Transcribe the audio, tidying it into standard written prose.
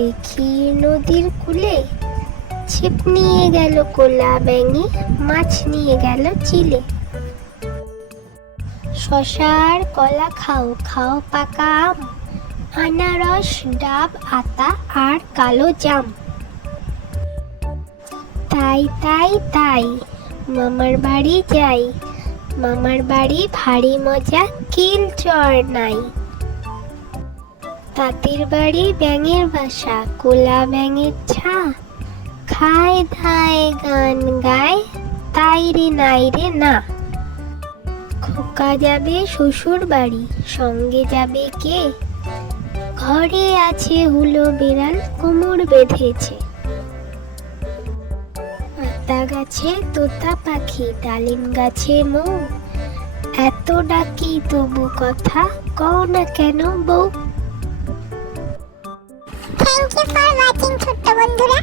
দেখি নদীর কূলে ছিপ নিয়ে গেল কোলা ব্যাঙে, মাছ নিয়ে গেল চিলে। শশা আর কলা খাও, খাও পাকা আম, আনারস ডাব আতা আর কালো জাম। তাই তাই তাই মামার বাড়ি যাই, মামার বাড়ি ভারী মজা কিল চর নাই। তাঁতির বাড়ি ব্যাঙের বাসা, কোলা ব্যাঙের ছা, খায় ধায় গান গায় তাই রে নাই রে না। খোকা যাবে শ্বশুর বাড়ি, সঙ্গে যাবে কে? ঘরে আছে হুলো বিড়াল, কোমর বেঁধেছে। আতা গাছে তোতা পাখি, ডালিম গাছে মৌ, এত ডাকি তবু কথা কও না কেন বউ। থ্যাংক ইউ ফর ওয়াচিং ছোট্ট বন্ধুরা।